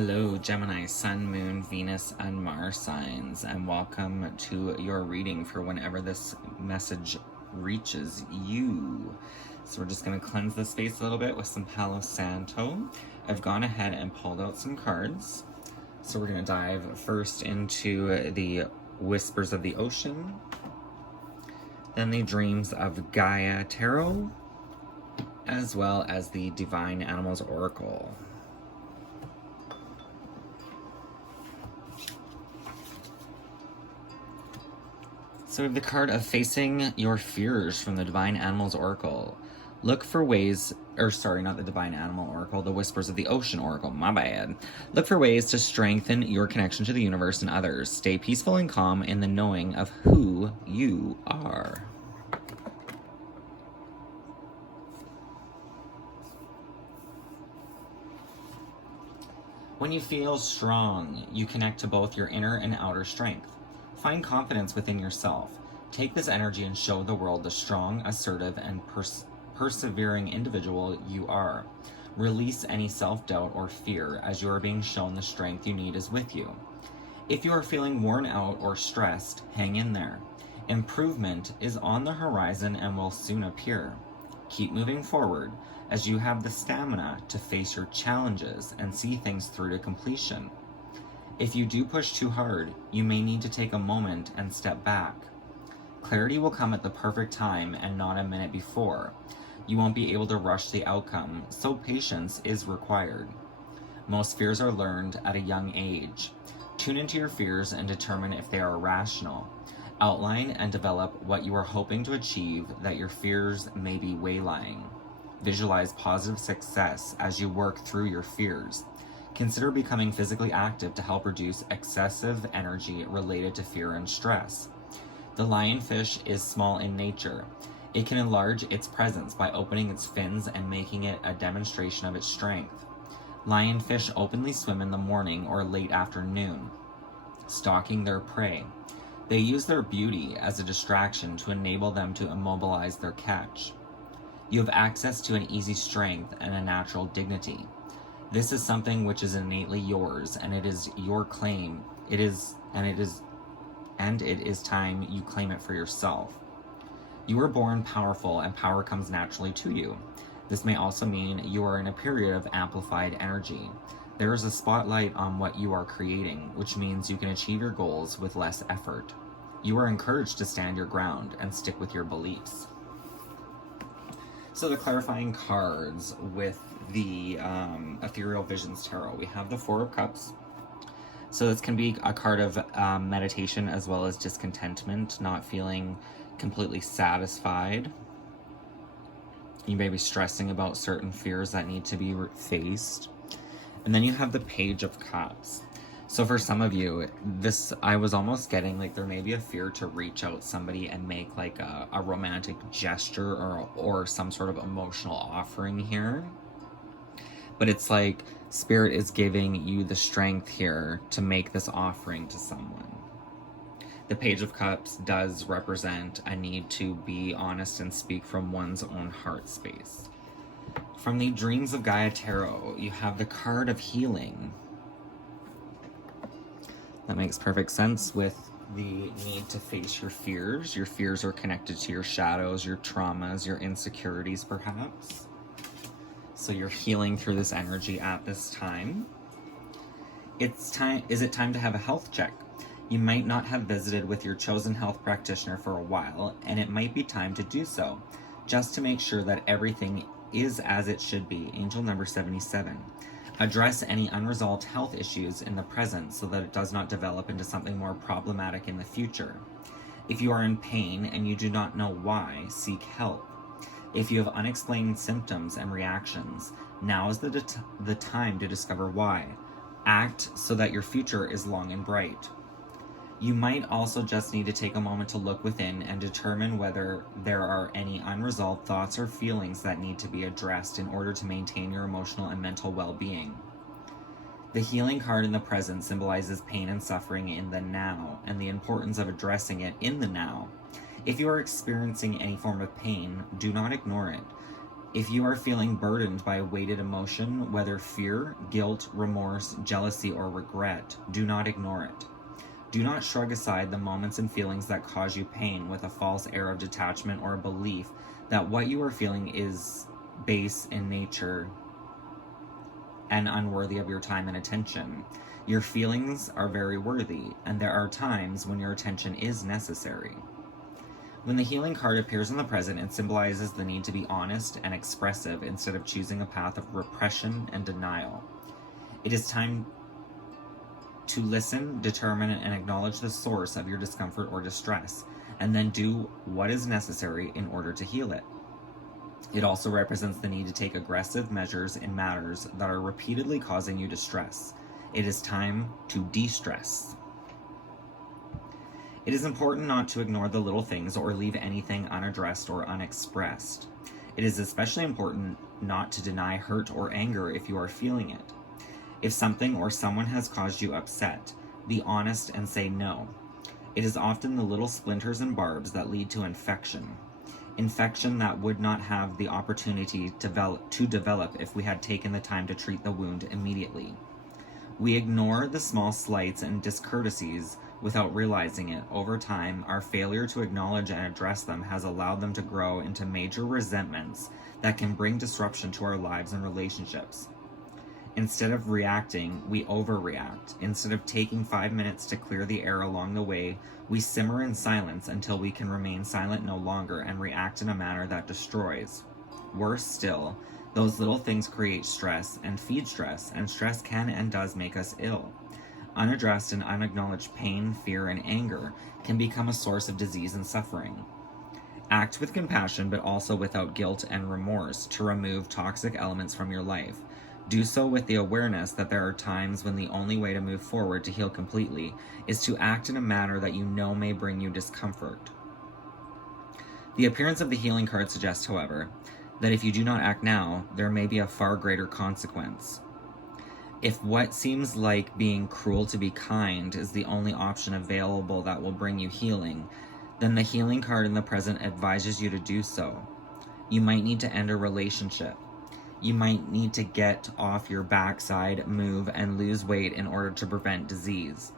Hello, Gemini, Sun, Moon, Venus, and Mars signs, and welcome to your reading for whenever this message reaches you. So we're just going to cleanse the space a little bit with some Palo Santo. I've gone ahead and pulled out some cards. So we're going to dive first into the Whispers of the Ocean, then the Dreams of Gaia Tarot, as well as the Divine Animals Oracle. So we have the card of Facing Your Fears from the Divine Animals Oracle. Look for ways, not the Divine Animal Oracle, the Whispers of the Ocean Oracle, my bad. Look for ways to strengthen your connection to the universe and others. Stay peaceful and calm in the knowing of who you are. When you feel strong, you connect to both your inner and outer strength. Find confidence within yourself. Take this energy and show the world the strong, assertive, and persevering individual you are. Release any self-doubt or fear as you are being shown the strength you need is with you. If you are feeling worn out or stressed, hang in there. Improvement is on the horizon and will soon appear. Keep moving forward as you have the stamina to face your challenges and see things through to completion. If you do push too hard, you may need to take a moment and step back. Clarity will come at the perfect time and not a minute before. You won't be able to rush the outcome, so patience is required. Most fears are learned at a young age. Tune into your fears and determine if they are rational. Outline and develop what you are hoping to achieve that your fears may be waylaying. Visualize positive success as you work through your fears. Consider becoming physically active to help reduce excessive energy related to fear and stress. The lionfish is small in nature. It can enlarge its presence by opening its fins and making it a demonstration of its strength. Lionfish openly swim in the morning or late afternoon, stalking their prey. They use their beauty as a distraction to enable them to immobilize their catch. You have access to an easy strength and a natural dignity. This is something which is innately yours, and it is your claim. It is time you claim it for yourself. You were born powerful, and power comes naturally to you. This may also mean you are in a period of amplified energy. There is a spotlight on what you are creating, which means you can achieve your goals with less effort. You are encouraged to stand your ground and stick with your beliefs. So the clarifying cards with the Ethereal Visions Tarot. We have the Four of Cups. So this can be a card of meditation as well as discontentment, not feeling completely satisfied. You may be stressing about certain fears that need to be faced. And then you have the Page of Cups. So for some of you, I was almost getting like there may be a fear to reach out somebody and make like a romantic gesture or some sort of emotional offering here. But it's like Spirit is giving you the strength here to make this offering to someone. The Page of Cups does represent a need to be honest and speak from one's own heart space. From the Dreams of Gaia Tarot, you have the card of Healing. That makes perfect sense with the need to face your fears. Your fears are connected to your shadows, your traumas, your insecurities, perhaps. So you're healing through this energy at this time. Is it time to have a health check? You might not have visited with your chosen health practitioner for a while, and it might be time to do so, just to make sure that everything is as it should be. Angel number 77. Address any unresolved health issues in the present so that it does not develop into something more problematic in the future. If you are in pain and you do not know why, seek help. If you have unexplained symptoms and reactions, now is the time to discover why. Act so that your future is long and bright. You might also just need to take a moment to look within and determine whether there are any unresolved thoughts or feelings that need to be addressed in order to maintain your emotional and mental well-being. The healing card in the present symbolizes pain and suffering in the now, and the importance of addressing it in the now. If you are experiencing any form of pain, do not ignore it. If you are feeling burdened by a weighted emotion, whether fear, guilt, remorse, jealousy, or regret, do not ignore it. Do not shrug aside the moments and feelings that cause you pain with a false air of detachment or a belief that what you are feeling is base in nature and unworthy of your time and attention. Your feelings are very worthy, and there are times when your attention is necessary. When the healing card appears in the present, it symbolizes the need to be honest and expressive instead of choosing a path of repression and denial. It is time to listen, determine, and acknowledge the source of your discomfort or distress, and then do what is necessary in order to heal it. It also represents the need to take aggressive measures in matters that are repeatedly causing you distress. It is time to de-stress. It is important not to ignore the little things or leave anything unaddressed or unexpressed. It is especially important not to deny hurt or anger if you are feeling it. If something or someone has caused you upset, be honest and say no. It is often the little splinters and barbs that lead to infection. Infection that would not have the opportunity to develop if we had taken the time to treat the wound immediately. We ignore the small slights and discourtesies without realizing it. Over time, our failure to acknowledge and address them has allowed them to grow into major resentments that can bring disruption to our lives and relationships. Instead of reacting, we overreact. Instead of taking 5 minutes to clear the air along the way, we simmer in silence until we can remain silent no longer and react in a manner that destroys. Worse still, those little things create stress and feed stress, and stress can and does make us ill. Unaddressed and unacknowledged pain, fear, and anger can become a source of disease and suffering. Act with compassion, but also without guilt and remorse to remove toxic elements from your life. Do so with the awareness that there are times when the only way to move forward to heal completely is to act in a manner that you know may bring you discomfort. The appearance of the healing card suggests, however, that if you do not act now, there may be a far greater consequence. If what seems like being cruel to be kind is the only option available that will bring you healing, then the healing card in the present advises you to do so. You might need to end a relationship. You might need to get off your backside, move, and lose weight in order to prevent disease.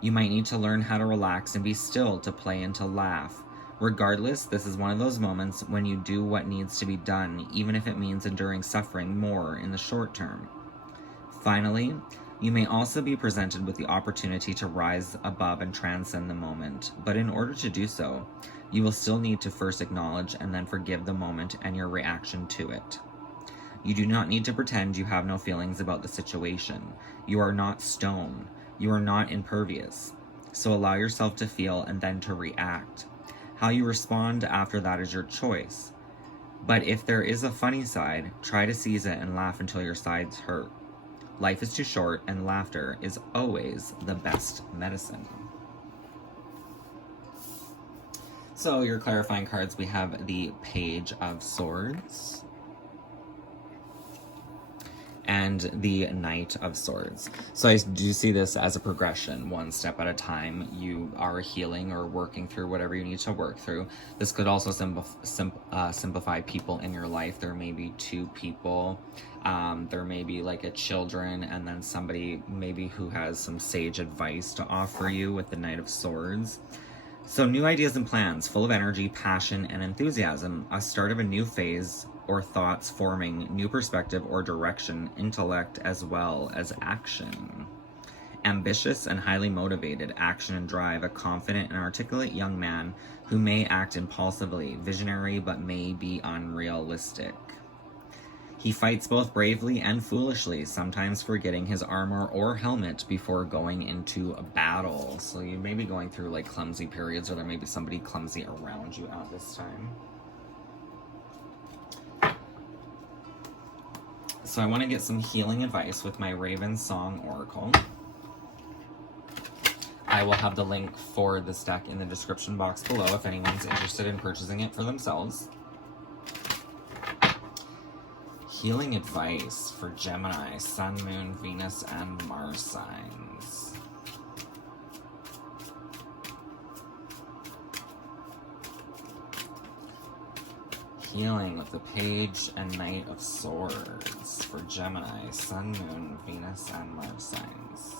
You might need to learn how to relax and be still, to play and to laugh. Regardless, this is one of those moments when you do what needs to be done, even if it means enduring suffering more in the short term. Finally, you may also be presented with the opportunity to rise above and transcend the moment, but in order to do so, you will still need to first acknowledge and then forgive the moment and your reaction to it. You do not need to pretend you have no feelings about the situation. You are not stone. You are not impervious. So allow yourself to feel and then to react. How you respond after that is your choice. But if there is a funny side, try to seize it and laugh until your sides hurt. Life is too short, and laughter is always the best medicine. So your clarifying cards, we have the Page of Swords and the Knight of Swords. So I do see this as a progression, one step at a time. You are healing or working through whatever you need to work through. This could also simplify people in your life. There may be two people. There may be like a children and then somebody maybe who has some sage advice to offer you with the Knight of Swords. So new ideas and plans, full of energy, passion, and enthusiasm, a start of a new phase or thoughts forming, new perspective or direction, intellect as well as action. Ambitious and highly motivated, action and drive, a confident and articulate young man who may act impulsively, visionary but may be unrealistic. He fights both bravely and foolishly, sometimes forgetting his armor or helmet before going into a battle. So you may be going through like clumsy periods, or there may be somebody clumsy around you at this time. So I want to get some healing advice with my Raven Song Oracle. I will have the link for this deck in the description box below if anyone's interested in purchasing it for themselves. Healing advice for Gemini, Sun, Moon, Venus, and Mars signs. healing with the Page and Knight of Swords for Gemini, Sun, Moon, Venus, and Mars signs.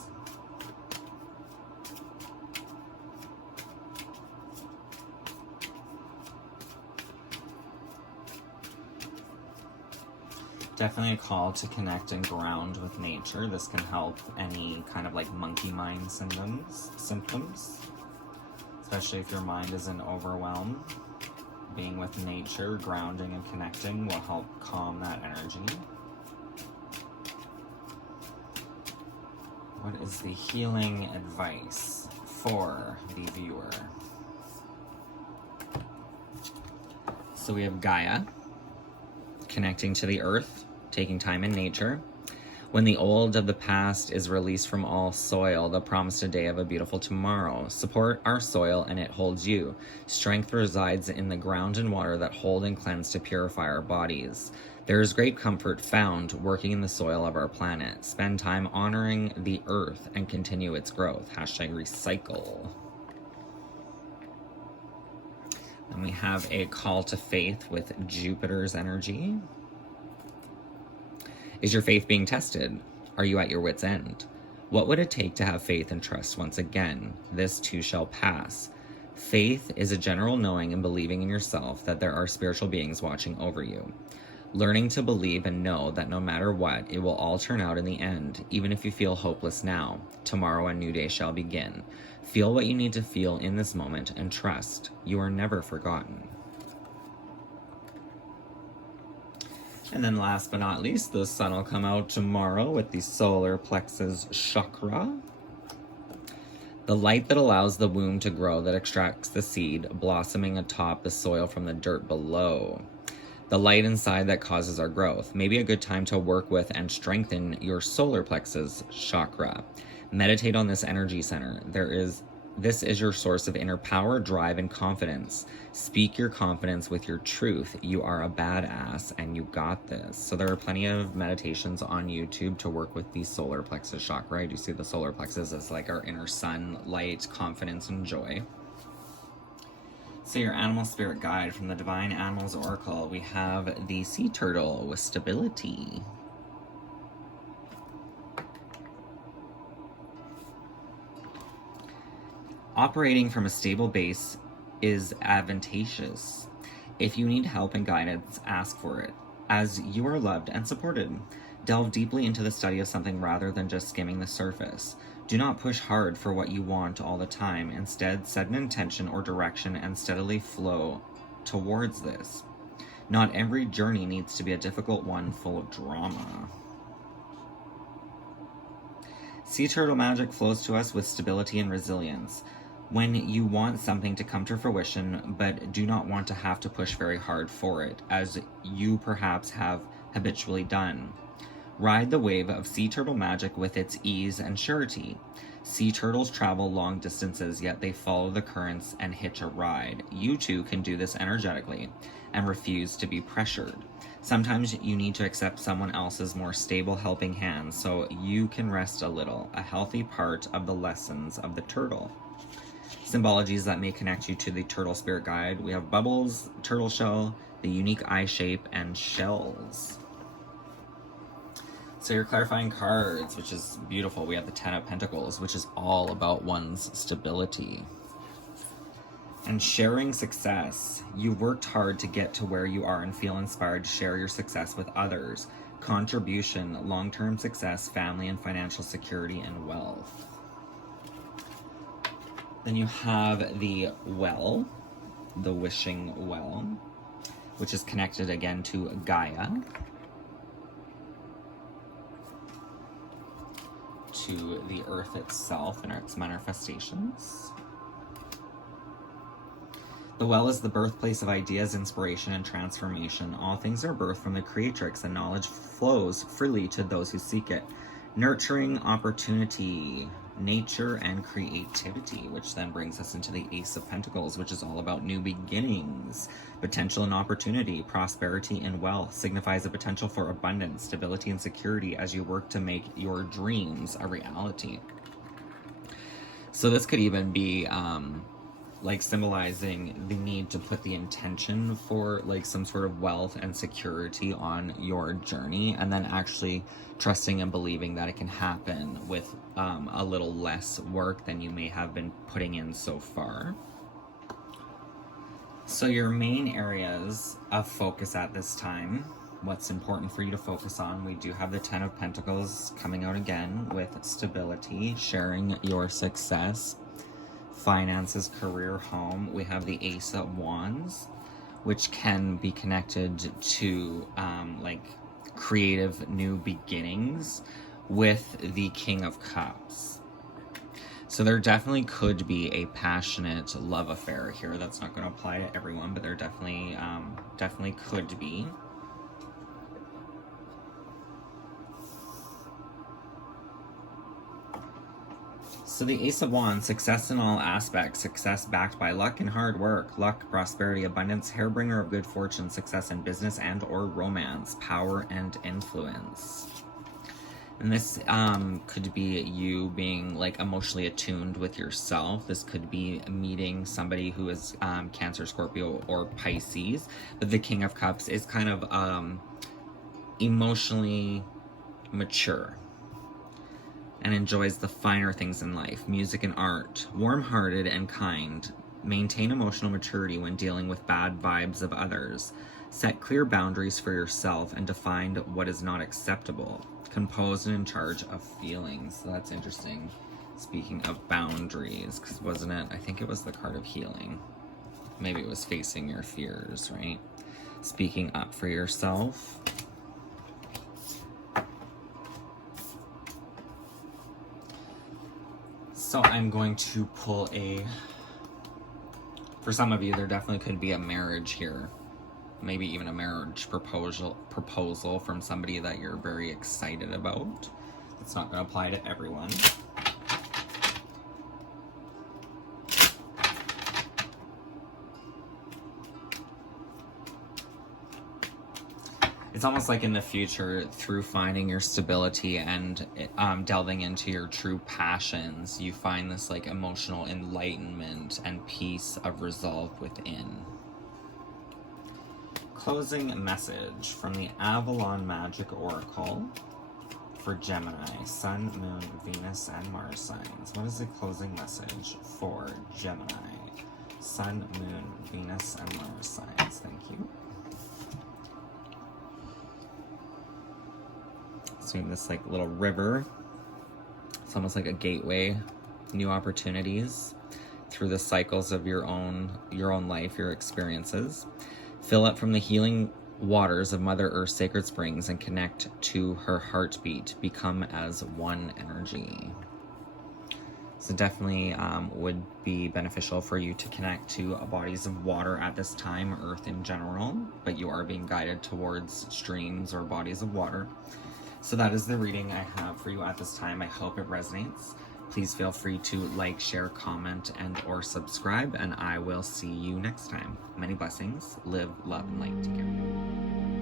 Definitely a call to connect and ground with nature. This can help any kind of like monkey mind symptoms, especially if your mind is in overwhelm. Being with nature, grounding and connecting will help calm that energy. What is the healing advice for the viewer? So we have Gaia, connecting to the earth, taking time in nature. When the old of the past is released from all soil, the promised a day of a beautiful tomorrow. Support our soil and it holds you. Strength resides in the ground and water that hold and cleanse to purify our bodies. There is great comfort found working in the soil of our planet. Spend time honoring the earth and continue its growth. Hashtag recycle. And we have a call to faith with Jupiter's energy. Is your faith being tested? Are you at your wit's end? What would it take to have faith and trust once again? This too shall pass. Faith is a general knowing and believing in yourself that there are spiritual beings watching over you. Learning to believe and know that no matter what, it will all turn out in the end, even if you feel hopeless now. Tomorrow a new day shall begin. Feel what you need to feel in this moment and trust. You are never forgotten. And then last but not least, the sun will come out tomorrow with the solar plexus chakra. The light that allows the womb to grow, that extracts the seed, blossoming atop the soil from the dirt below. The light inside that causes our growth. Maybe a good time to work with and strengthen your solar plexus chakra. Meditate on this energy center. This is your source of inner power, drive, and confidence. Speak your confidence with your truth. You are a badass and you got this. So there are plenty of meditations on YouTube to work with the solar plexus chakra. I do see the solar plexus as like our inner sun, light, confidence, and joy. So your animal spirit guide from the Divine Animals Oracle, we have the sea turtle with stability. Operating from a stable base is advantageous. If you need help and guidance, ask for it, as you are loved and supported. Delve deeply into the study of something rather than just skimming the surface. Do not push hard for what you want all the time. Instead, set an intention or direction and steadily flow towards this. Not every journey needs to be a difficult one full of drama. Sea turtle magic flows to us with stability and resilience. When you want something to come to fruition, but do not want to have to push very hard for it, as you perhaps have habitually done. Ride the wave of sea turtle magic with its ease and surety. Sea turtles travel long distances, yet they follow the currents and hitch a ride. You too can do this energetically and refuse to be pressured. Sometimes you need to accept someone else's more stable helping hand so you can rest a little, a healthy part of the lessons of the turtle. Symbologies that may connect you to the turtle spirit guide. We have bubbles, turtle shell, the unique eye shape, and shells. So your clarifying cards, which is beautiful. We have the 10 of Pentacles, which is all about one's stability. And sharing success. You worked hard to get to where you are and feel inspired to share your success with others. Contribution, long-term success, family and financial security, and wealth. Then you have the well, the wishing well, which is connected again to Gaia, to the earth itself and its manifestations. The well is the birthplace of ideas, inspiration, and transformation. All things are birthed from the creatrix, and knowledge flows freely to those who seek it. Nurturing opportunity, nature, and creativity, which then brings us into the Ace of Pentacles, which is all about new beginnings. Potential and opportunity, prosperity and wealth signifies a potential for abundance, stability, and security as you work to make your dreams a reality. So this could even be like symbolizing the need to put the intention for like some sort of wealth and security on your journey, and then actually trusting and believing that it can happen with a little less work than you may have been putting in so far. So your main areas of focus at this time, what's important for you to focus on, we do have the Ten of Pentacles coming out again with stability, sharing your success, finances, career, home. We have the Ace of Wands, which can be connected to like creative new beginnings, with the King of Cups. So there definitely could be a passionate love affair here. That's not going to apply to everyone, but there definitely could be. So the Ace of Wands, success in all aspects, success backed by luck and hard work, luck, prosperity, abundance, hairbringer of good fortune, success in business and or romance, power and influence. And this could be you being like emotionally attuned with yourself. This could be meeting somebody who is Cancer, Scorpio, or Pisces. But the King of Cups is kind of emotionally mature and enjoys the finer things in life, music and art, warm-hearted and kind, maintain emotional maturity when dealing with bad vibes of others, set clear boundaries for yourself and define what is not acceptable, composed and in charge of feelings. So that's interesting. Speaking of boundaries, because wasn't it, I think it was the card of healing. Maybe it was facing your fears, right? Speaking up for yourself. So I'm going to pull for some of you, there definitely could be a marriage here. Maybe even a marriage proposal from somebody that you're very excited about. It's not going to apply to everyone. It's almost like in the future, through finding your stability and delving into your true passions, you find this like emotional enlightenment and peace of resolve within. Closing message from the Avalon Magic Oracle for Gemini, Sun, Moon, Venus, and Mars signs. What is the closing message for Gemini, Sun, Moon, Venus, and Mars signs? Thank you. So this like little river, it's almost like a gateway, new opportunities through the cycles of your own life, your experiences. Fill up from the healing waters of Mother Earth's sacred springs and connect to her heartbeat. Become as one energy. So definitely would be beneficial for you to connect to bodies of water at this time, Earth in general, but you are being guided towards streams or bodies of water. So that is the reading I have for you at this time. I hope it resonates. Please feel free to like, share, comment, and or subscribe, and I will see you next time. Many blessings. Live, love, and light. Take care.